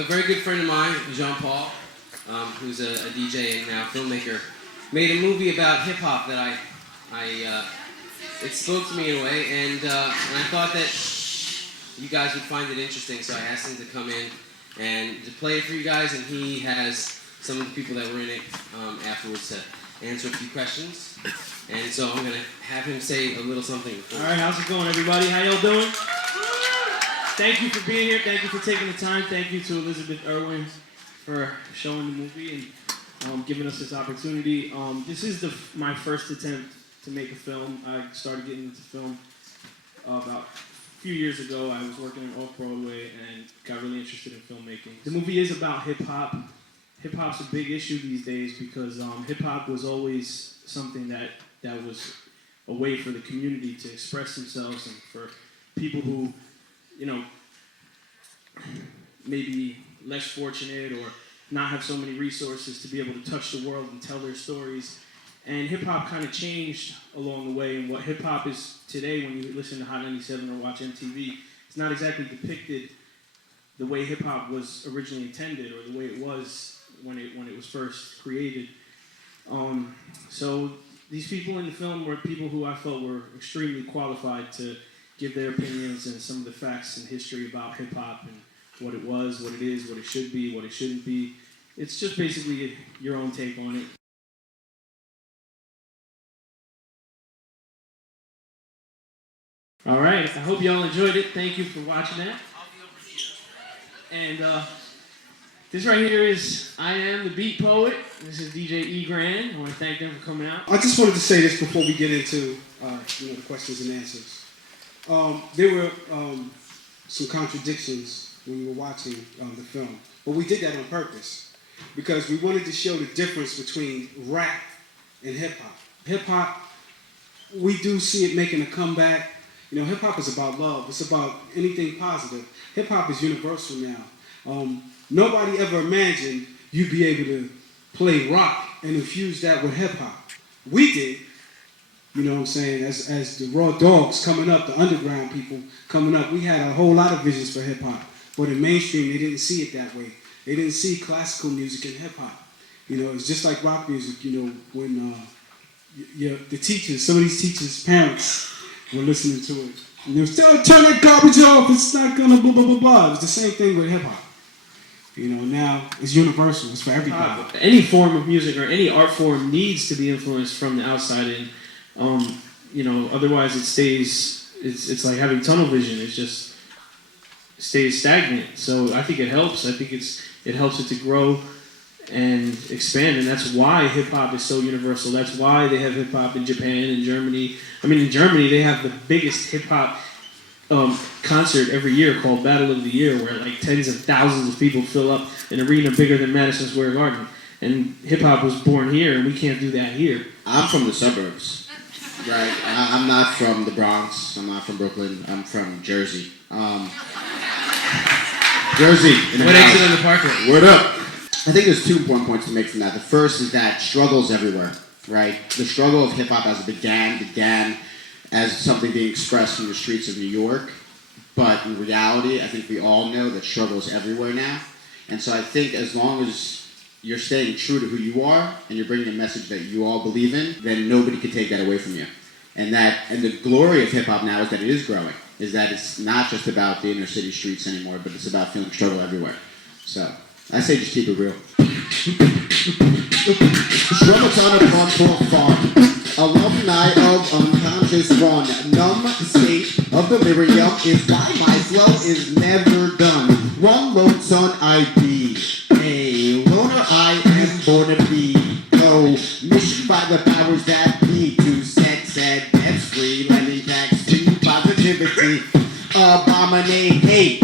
a very good friend of mine, Jean-Paul, who's a DJ and now filmmaker, made a movie about hip-hop that it spoke to me in a way, and I thought that you guys would find it interesting, so I asked him to come in and to play it for you guys, and he has some of the people that were in it afterwards to answer a few questions. And so I'm going to have him say a little something. All right, how's it going, everybody? How y'all doing? Thank you for being here. Thank you for taking the time. Thank you to Elizabeth Irwin for showing the movie and giving us this opportunity. This is my first attempt to make a film. I started getting into film about a few years ago. I was working on Off-Broadway and got really interested in filmmaking. The movie is about hip-hop. Hip-hop's a big issue these days because hip-hop was always something that was a way for the community to express themselves and for people who, maybe less fortunate or not have so many resources to be able to touch the world and tell their stories. And hip-hop kind of changed along the way, and what hip-hop is today when you listen to Hot 97 or watch MTV, it's not exactly depicted the way hip-hop was originally intended or the way it was when it was first created. So these people in the film were people who I felt were extremely qualified to give their opinions and some of the facts and history about hip-hop and what it was, what it is, what it should be, what it shouldn't be. It's just basically your own take on it. All right, I hope y'all enjoyed it. Thank you for watching that. And this right here is I Am the Beat Poet. This is DJ E. Grand. I want to thank them for coming out. I just wanted to say this before we get into the questions and answers. There were some contradictions when we were watching the film, but we did that on purpose because we wanted to show the difference between rap and hip-hop. Hip-hop, we do see it making a comeback. Hip-hop is about love. It's about anything positive. Hip-hop is universal now. Nobody ever imagined you'd be able to play rock and infuse that with hip-hop. We did. You know what I'm saying? As the Raw Dogs coming up, the underground people coming up, we had a whole lot of visions for hip-hop. But in mainstream, they didn't see it that way. They didn't see classical music in hip-hop. It's just like rock music, when the teachers, some of these teachers' parents were listening to it. And they was telling, turn that garbage off, it's not gonna blah, blah, blah, blah. It was the same thing with hip-hop. Now it's universal, it's for everybody. Any form of music or any art form needs to be influenced from the outside in. Otherwise it stays, it's like having tunnel vision. It just stays stagnant. So I think it helps. I think it helps it to grow and expand, and that's why hip-hop is so universal. That's why they have hip-hop in Japan and Germany. In Germany, they have the biggest hip-hop concert every year called Battle of the Year, where like tens of thousands of people fill up an arena bigger than Madison Square Garden. And hip-hop was born here, and we can't do that here. I'm from the suburbs. Right, I'm not from the Bronx, I'm not from Brooklyn, I'm from Jersey. Jersey. What exit on the parkway? Word up. I think there's two important points to make from that. The first is that struggle's everywhere, right? The struggle of hip-hop as it began as something being expressed in the streets of New York, but in reality, I think we all know that struggle is everywhere now. And so I think as long as you're staying true to who you are, and you're bringing a message that you all believe in, then nobody can take that away from you. And the glory of hip-hop now is that it is growing, is that it's not just about the inner city streets anymore, but it's about feeling struggle everywhere. So, I say just keep it real. Drummers on a contour farm, alumni of unconscious run, numb state of delirium is why my flow is never done. One lone son I be, a loner I am born to be. Mission by the powers that be to set sad debts free, lending tax to positivity, abominate hate.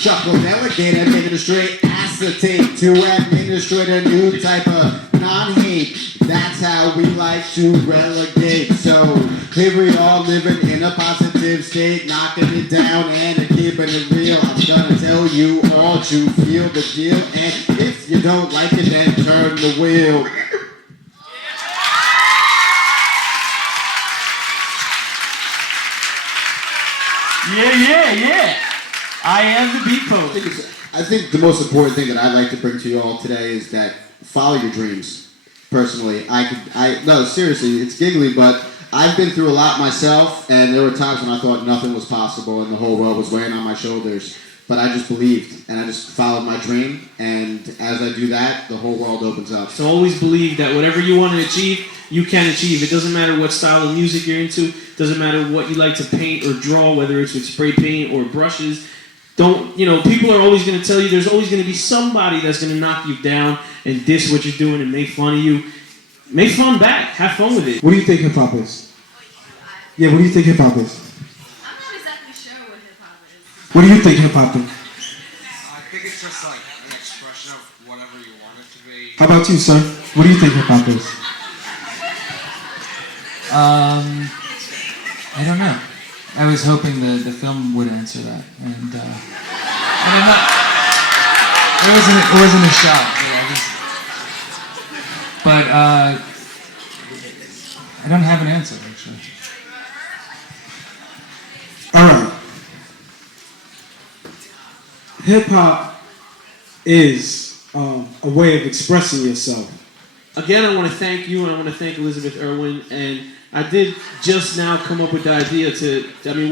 Chuckle, delegate, administrate, acetate to administrate a new type of non-hate. That's how we like to relegate. So here we are living in a positive state, knocking it down and keeping it real. I'm gonna tell you all to feel the deal, and if you don't like it, then turn the wheel. Yeah. I Am the Beat Poet. I think the most important thing that I'd like to bring to you all today is that follow your dreams. Personally, no, seriously, it's giggly, but I've been through a lot myself, and there were times when I thought nothing was possible and the whole world was weighing on my shoulders. But I just believed, and I just followed my dream, and as I do that, the whole world opens up. So always believe that whatever you want to achieve, you can achieve. It doesn't matter what style of music you're into, doesn't matter what you like to paint or draw, whether it's with spray paint or brushes. People are always going to tell you there's always going to be somebody that's going to knock you down and diss what you're doing and make fun of you. Make fun back. Have fun with it. What do you think hip hop is? Yeah, what do you think hip hop is? I'm not exactly sure what hip hop is. What do you think hip hop is? I think it's just like an expression of whatever you want it to be. How about you, sir? What do you think hip hop is? I don't know. I was hoping the film would answer that, and I'm not. It wasn't a shot, but I don't have an answer actually. All right. Hip hop is a way of expressing yourself. Again, I want to thank you, and I want to thank Elizabeth Irwin. And I did just now come up with the idea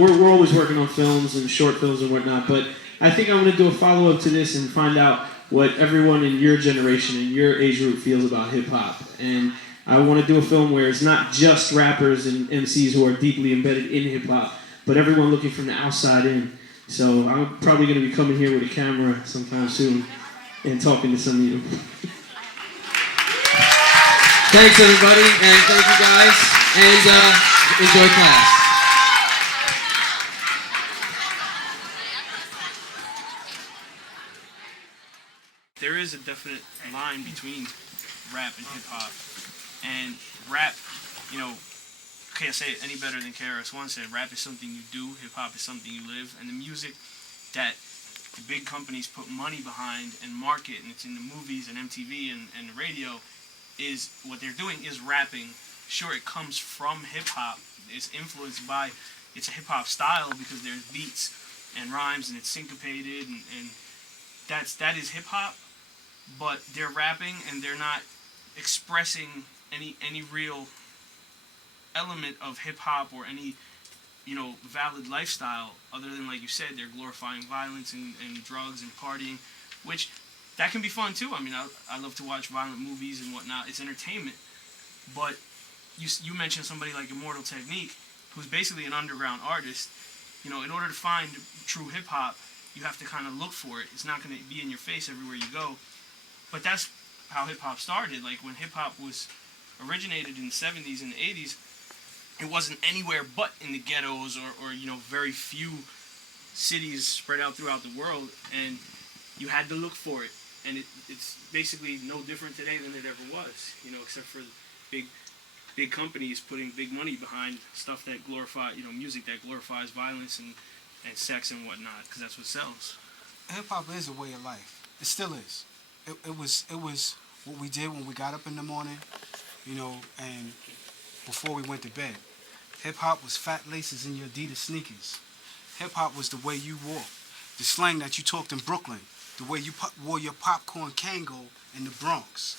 we're always working on films and short films and whatnot, but I think I'm going to do a follow-up to this and find out what everyone in your generation and your age group feels about hip-hop. And I want to do a film where it's not just rappers and MCs who are deeply embedded in hip-hop, but everyone looking from the outside in. So I'm probably going to be coming here with a camera sometime soon and talking to some of you. Thanks, everybody, and thank you guys, and enjoy class. There is a definite line between rap and hip-hop. And rap, can't say it any better than KRS-One said. Rap is something you do, hip-hop is something you live. And the music that the big companies put money behind and market, and it's in the movies and MTV and the radio, is what they're doing is rapping. Sure, it comes from hip-hop. It's influenced by, it's a hip-hop style because there's beats and rhymes and it's syncopated and that is hip-hop, but they're rapping and they're not expressing any real element of hip-hop or any valid lifestyle other than, like you said, they're glorifying violence and drugs and partying, which that can be fun too. I love to watch violent movies and whatnot. It's entertainment. But you mentioned somebody like Immortal Technique, who's basically an underground artist. In order to find true hip-hop, you have to kind of look for it. It's not going to be in your face everywhere you go. But that's how hip-hop started. Like, when hip-hop was originated in the 70s and the 80s, it wasn't anywhere but in the ghettos or very few cities spread out throughout the world. And you had to look for it. And it's basically no different today than it ever was, except for big companies putting big money behind stuff that music that glorifies violence and sex and whatnot, because that's what sells. Hip hop is a way of life. It still is. It was what we did when we got up in the morning, and before we went to bed. Hip hop was fat laces in your Adidas sneakers. Hip hop was the way you walked, the slang that you talked in Brooklyn, the way you wore your popcorn Kango in the Bronx.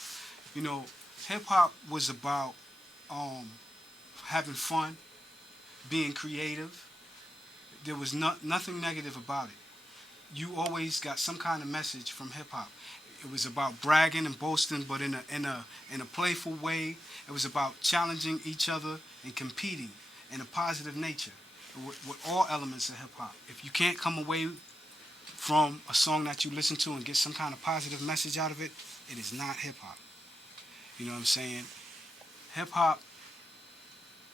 Hip hop was about having fun, being creative. There was nothing negative about it. You always got some kind of message from hip hop. It was about bragging and boasting, but in a playful way. It was about challenging each other and competing in a positive nature with all elements of hip hop. If you can't come away from a song that you listen to and get some kind of positive message out of it, it is not hip hop. You know what I'm saying? Hip hop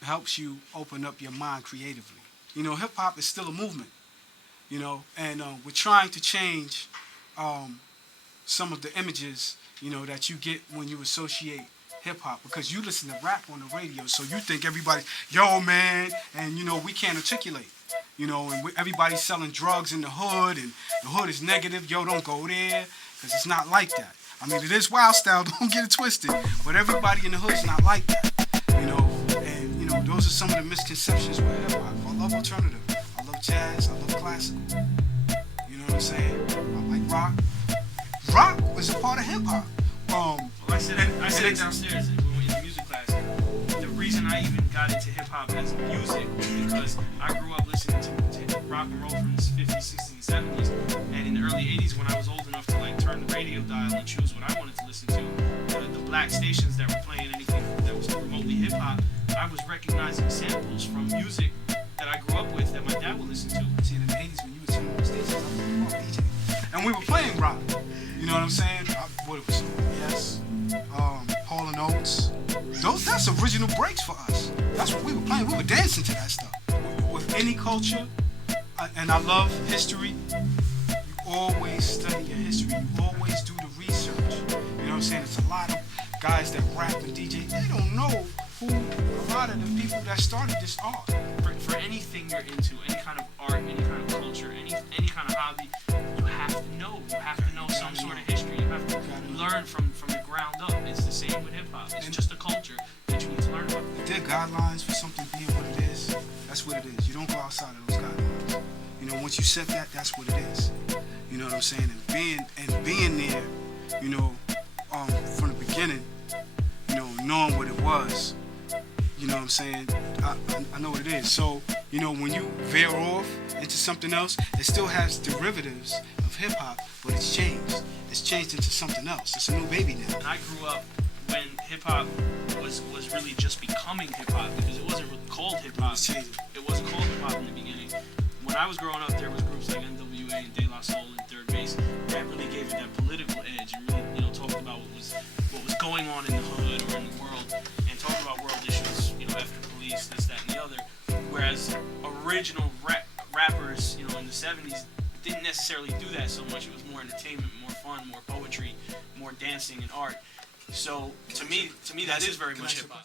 helps you open up your mind creatively. Hip hop is still a movement. And we're trying to change some of the images, that you get when you associate hip-hop, because you listen to rap on the radio, so you think everybody, yo, man, and, we can't articulate, and everybody's selling drugs in the hood, and the hood is negative, yo, don't go there, because it's not like that. It is wild style, don't get it twisted, but everybody in the hood's not like that, and, those are some of the misconceptions with hip-hop. I love alternative, I love jazz, I love classical, you know what I'm saying? I like rock. Rock was a part of hip hop. Well, I said it downstairs when we were in music class. The reason I even got into hip hop as music was because I grew up listening to rock and roll from the 50s, 60s, and 70s. And in the early 80s, when I was old enough to like turn the radio dial and choose what I wanted to listen to, the black stations that were playing anything that was remotely hip hop, I was recognizing samples from music that I grew up with that my dad would listen to. See, in the 80s when you were tuning on stations, I was a rock DJ. And we were playing rock. You know what I'm saying? What it was? Yes. Hall and Oates. That's original breaks for us. That's what we were playing. We were dancing to that stuff. With any culture, and I love history, you always study your history. You always do the research. You know what I'm saying? It's a lot of guys that rap and DJ. They don't know who a lot of the people that started this art. For anything you're into, any kind of art, any kind of culture, any kind of hobby, you have to know. You have to know some sort of history. You have to learn from the ground up. It's the same with hip hop. It's just a culture that you need to learn about. There are guidelines for something being what it is. That's what it is. You don't go outside of those guidelines. You know, once you set that, that's what it is. You know what I'm saying? And being there, you know, from the beginning, you know, knowing what it was. You know what I'm saying? I know what it is. So, you know, when you veer off into something else, it still has derivatives of hip hop, but it's changed. It's changed into something else. It's a new baby now. I grew up when hip hop was really just becoming hip hop because it wasn't called hip hop. It wasn't called hip hop in the beginning. When I was growing up, there was groups like NWA and De La Soul and Third Base that really gave it that political edge and really, you know, talked about what was going on in the hood or in the world and talked about world issues, you know, after police, this, that, and the other. Whereas original rappers, you know, in the 70s didn't necessarily do that so much. It was more entertainment, more fun, more poetry, more dancing and art. So to me, that is very much hip hop.